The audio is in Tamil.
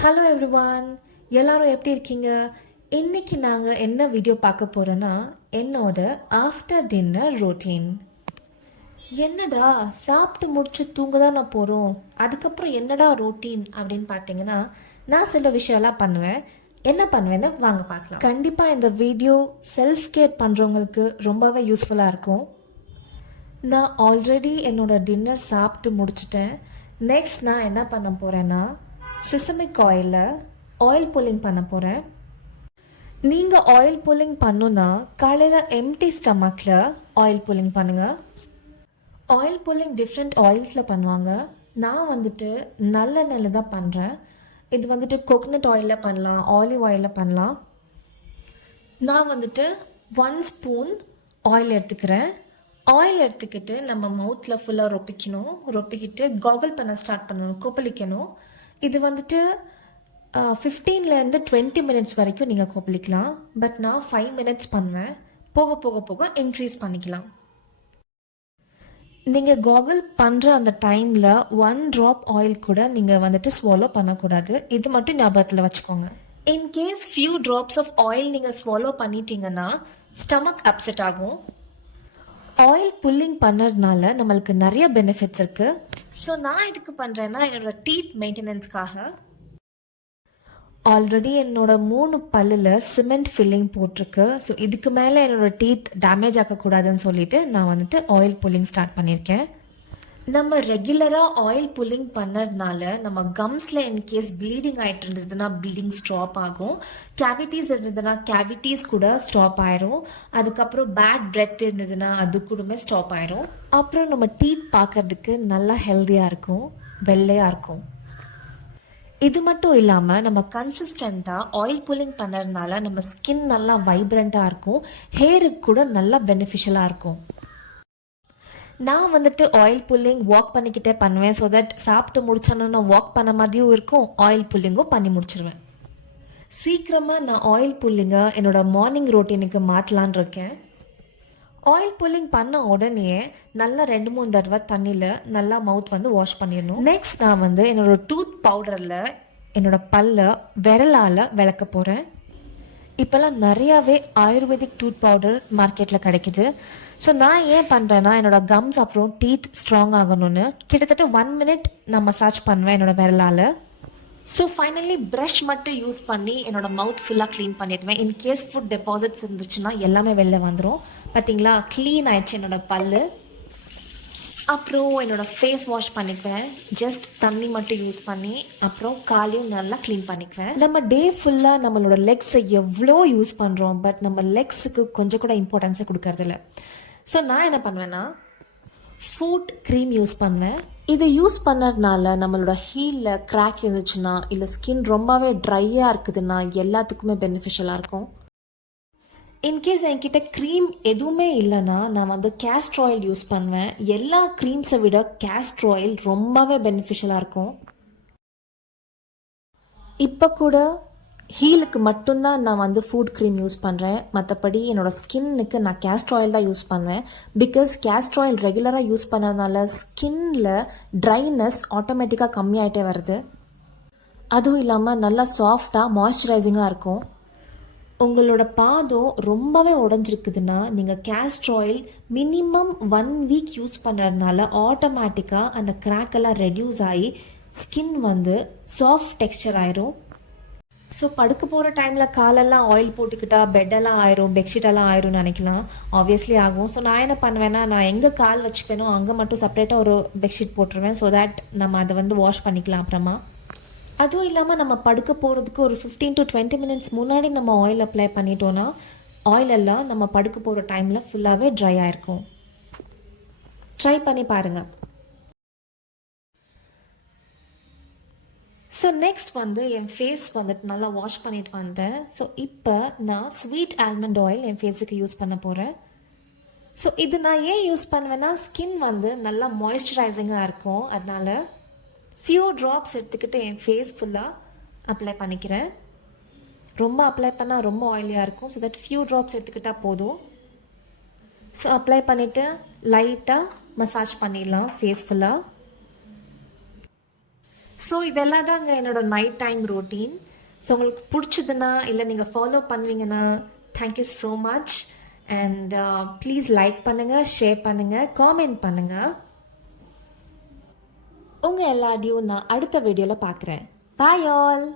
ஹலோ எவ்ரிவான், எல்லாரும் எப்படி இருக்கீங்க? இன்னைக்கு நாங்கள் என்ன வீடியோ பார்க்க போகிறோன்னா என்னோட ஆஃப்டர் டின்னர் ரொட்டீன். என்னடா சாப்பிட்டு முடிச்சு தூங்க தான் நான் போகிறோம், அதுக்கப்புறம் என்னடா ரொட்டீன் அப்படின்னு பார்த்தீங்கன்னா, நான் சில விஷயம்லாம் பண்ணுவேன். என்ன பண்ணுவேன்னு வாங்க பார்க்கலாம். கண்டிப்பாக இந்த வீடியோ செல்ஃப் கேர் பண்ணுறவங்களுக்கு ரொம்பவே யூஸ்ஃபுல்லாக இருக்கும். நான் ஆல்ரெடி என்னோட டின்னர் சாப்பிட்டு முடிச்சிட்டேன். நெக்ஸ்ட் நான் என்ன பண்ண போகிறேன்னா, சிசமிக் ஆயிலில் ஆயில் புல்லிங் பண்ண போகிறேன். நீங்கள் ஆயில் புல்லிங் பண்ணுன்னா காலையில் எம்டி ஸ்டமக்கில் ஆயில் புல்லிங் பண்ணுங்கள். ஆயில் புல்லிங் டிஃப்ரெண்ட் ஆயில்ஸில் பண்ணுவாங்க. நான் வந்துட்டு நல்லெண்ணெயில் தான் பண்ணுறேன். இது வந்துட்டு கோகனட் ஆயிலில் பண்ணலாம், ஆலிவ் ஆயிலில் பண்ணலாம். நான் வந்துட்டு 1 ஸ்பூன் ஆயில் எடுத்துக்கிறேன். ஆயில் எடுத்துக்கிட்டு நம்ம மவுத்தில் ஃபுல்லாக ரொப்பிக்கிட்டு காகல் பண்ண ஸ்டார்ட் பண்ணணும், கொப்பளிக்கணும். இது வந்துட்டு 15லேருந்து 20 மினிட்ஸ் வரைக்கும் நீங்கள் கொப்பளிக்கலாம். பட் நான் 5 மினிட்ஸ் பண்ணுவேன். போக போக போக இன்க்ரீஸ் பண்ணிக்கலாம். நீங்கள் காகல் பண்ணுற அந்த டைமில் 1 ட்ராப் ஆயில் கூட நீங்கள் வந்துட்டு ஸ்வாலோ பண்ணக்கூடாது. இது மட்டும் ஞாபகத்தில் வச்சுக்கோங்க. In case few drops of oil நீங்கள் ஸ்வாலோ பண்ணிட்டீங்கன்னா ஸ்டமக் அப்செட் ஆகும். ஆயில் புல்லிங் பண்ணுறதுனால நம்மளுக்கு நிறைய பெனிஃபிட்ஸ் இருக்குது. ஸோ நான் இதுக்கு பண்ணுறேன்னா என்னோடய டீத் மெயின்டெனன்ஸ்க்காக. ஆல்ரெடி என்னோட 3 பல்லில் சிமெண்ட் ஃபில்லிங் போட்டிருக்கு. ஸோ இதுக்கு மேலே என்னோடய டீத் டேமேஜ் ஆகக்கூடாதுன்னு சொல்லிட்டு நான் வந்துட்டு ஆயில் புல்லிங் ஸ்டார்ட் பண்ணியிருக்கேன். நம்ம ரெகுலராக ஆயில் புல்லிங் பண்ணதுனால நம்ம கம்ஸில் இன்கேஸ் ப்ளீடிங் ஆகிட்டு இருந்ததுன்னா ப்ளீடிங் ஸ்டாப் ஆகும். கேவிட்டிஸ் இருந்ததுன்னா கேவிட்டிஸ் கூட ஸ்டாப் ஆயிரும். அதுக்கப்புறம் பேட் பிரெத் இருந்ததுன்னா அது கூடமே ஸ்டாப் ஆயிரும். அப்புறம் நம்ம டீத் பார்க்கறதுக்கு நல்லா ஹெல்த்தியாக இருக்கும், வெள்ளையாக இருக்கும். இது மட்டும் இல்லாமல் நம்ம கன்சிஸ்டண்ட்டாக ஆயில் புல்லிங் பண்ணுறதுனால நம்ம ஸ்கின் நல்லா வைப்ரண்ட்டாக இருக்கும், ஹேருக்கு கூட நல்லா பெனிஃபிஷியலாக இருக்கும். நான் வந்துட்டு ஆயில் புல்லிங் வாக் பண்ணிக்கிட்டே பண்ணுவேன். ஸோ தட் சாப்பிட்டு முடிச்சோன்னா நான் வாக் பண்ண மாதிரியும் இருக்கும், ஆயில் புல்லிங்கும் பண்ணி முடிச்சிருவேன். சீக்கிரமாக நான் ஆயில் புல்லிங்கை என்னோட மார்னிங் ரொட்டீனுக்கு மாற்றலான் இருக்கேன். ஆயில் புல்லிங் பண்ண உடனே நல்லா 2-3 தடவை தண்ணியில் நல்லா மவுத் வந்து வாஷ் பண்ணிடணும். நெக்ஸ்ட் நான் வந்து என்னோடய டூத் பவுடரில் என்னோட பல்லை விரலால் விளக்க போகிறேன். இப்போல்லாம் நிறையாவே ஆயுர்வேதிக் டூத் பவுடர் மார்க்கெட்டில் கிடைக்குது. ஸோ நான் ஏன் பண்ணுறேன்னா என்னோடய கம்ஸ் அப்புறம் டீத் ஸ்ட்ராங் ஆகணும்னு கிட்டத்தட்ட 1 மினிட் நான் மசாஜ் பண்ணுவேன் என்னோடய விரலால். ஸோ ஃபைனலி ப்ரஷ் மட்டும் யூஸ் பண்ணி என்னோடய மவுத் ஃபுல்லாக க்ளீன் பண்ணிடுவேன். இன்கேஸ் ஃபுட் டெபாசிட்ஸ் இருந்துச்சுன்னா எல்லாமே வெளில வந்துடும். பார்த்தீங்களா, க்ளீன் ஆயிடுச்சு என்னோடய பல். அப்புறம் என்னோடய ஃபேஸ் வாஷ் பண்ணிக்குவேன், ஜஸ்ட் தண்ணி மட்டும் யூஸ் பண்ணி. அப்புறம் காலையும் நல்லா க்ளீன் பண்ணிக்குவேன். நம்ம டே ஃபுல்லாக நம்மளோட லெக்ஸை எவ்வளோ யூஸ் பண்ணுறோம், பட் நம்ம லெக்ஸுக்கு கொஞ்சம் கூட இம்பார்ட்டன்ஸை கொடுக்கறதில்ல. ஸோ நான் என்ன பண்ணுவேன்னா ஃபுட் க்ரீம் யூஸ் பண்ணுவேன். இதை யூஸ் பண்ணுறதுனால நம்மளோட ஹீலில் கிராக் இருந்துச்சுன்னா இல்லை ஸ்கின் ரொம்பவே ட்ரையாக இருக்குதுன்னா எல்லாத்துக்குமே பெனிஃபிஷியலாக இருக்கும். இன்கேஸ் என்கிட்ட க்ரீம் எதுவுமே இல்லைன்னா நான் வந்து கேஸ்டர் ஆயில் யூஸ் பண்ணுவேன். எல்லா க்ரீம்ஸை விட கேஸ்டர் ஆயில் ரொம்பவே பெனிஃபிஷியலாக இருக்கும். இப்போ கூட ஹீலுக்கு மட்டும்தான் நான் வந்து ஃபுட் க்ரீம் யூஸ் பண்ணுறேன். மற்றபடி என்னோடய ஸ்கின்னுக்கு நான் கேஸ்டர் ஆயில் தான் யூஸ் பண்ணுவேன். பிகாஸ் கேஸ்டர் ஆயில் ரெகுலராக யூஸ் பண்ணதுனால ஸ்கின்னில் ட்ரைனஸ் ஆட்டோமேட்டிக்காக கம்மியாகிட்டே வருது. அதுவும் இல்லாமல் நல்லா சாஃப்டாக மாய்ஸ்சரைசிங்காக இருக்கும். உங்களோட பாதம் ரொம்பவே உடஞ்சிருக்குதுன்னா நீங்கள் castor oil minimum 1 week use பண்ணுறதுனால ஆட்டோமேட்டிக்காக அந்த கிராக்கெல்லாம் ரெடியூஸ் ஆகி ஸ்கின் வந்து சாஃப்ட் டெக்ஸ்சர் ஆயிரும். ஸோ படுக்க போகிற டைமில் காலெல்லாம் ஆயில் போட்டுக்கிட்டா பெட்டெல்லாம் ஆயிரும், பெட்ஷீட்டெல்லாம் ஆயிரும்னு நினைக்கலாம். ஆப்வியஸ்லி ஆகும். ஸோ நான் என்ன பண்ணுவேன்னா நான் எங்கே கால் வச்சுப்பேனோ அங்கே மட்டும் செப்பரேட்டாக ஒரு பெட்ஷீட் போட்டுருவேன். ஸோ தேட் நம்ம அதை வந்து வாஷ் பண்ணிக்கலாம் அப்புறமா. அதுவும் இல்லாமல் நம்ம படுக்க போகிறதுக்கு ஒரு 15 to 20 மினிட்ஸ் முன்னாடி நம்ம ஆயில் அப்ளை பண்ணிட்டோன்னா ஆயில் எல்லாம் நம்ம படுக்க போகிற டைமில் ஃபுல்லாகவே ட்ரை ஆகிருக்கும். ட்ரை பண்ணி பாருங்கள். ஸோ நெக்ஸ்ட் வந்து என் ஃபேஸ் வந்துட்டு நல்லா வாஷ் பண்ணிட்டு வந்தேன். ஸோ இப்போ நான் ஸ்வீட் ஆல்மண்ட் ஆயில் என் ஃபேஸுக்கு யூஸ் பண்ண போகிறேன். ஸோ இது நான் ஏன் யூஸ் பண்ணுவேன்னா ஸ்கின் வந்து நல்லா மாய்ஸ்சரைசிங்காக இருக்கும். அதனால் ஃபியூ ட்ராப்ஸ் எடுத்துக்கிட்டு என் ஃபேஸ் ஃபுல்லாக அப்ளை பண்ணிக்கிறேன். ரொம்ப அப்ளை பண்ணால் ரொம்ப ஆயிலியாக இருக்கும். ஸோ தட் ஃபியூ ட்ராப்ஸ் எடுத்துக்கிட்டால் போதும். ஸோ அப்ளை பண்ணிவிட்டு லைட்டாக மசாஜ் பண்ணிடலாம் ஃபேஸ் ஃபுல்லாக. ஸோ இதெல்லாம் தாங்க என்னோட நைட் டைம் ரொட்டீன். ஸோ உங்களுக்கு பிடிச்சதுன்னா இல்லை நீங்கள் ஃபாலோ பண்ணுவீங்கன்னா thank you so much. And please like பண்ணுங்கள், ஷேர் பண்ணுங்கள், காமெண்ட் பண்ணுங்கள். உங்கள் எல்லாரையும் நான் அடுத்த வீடியோவில் பார்க்குறேன். Bye all.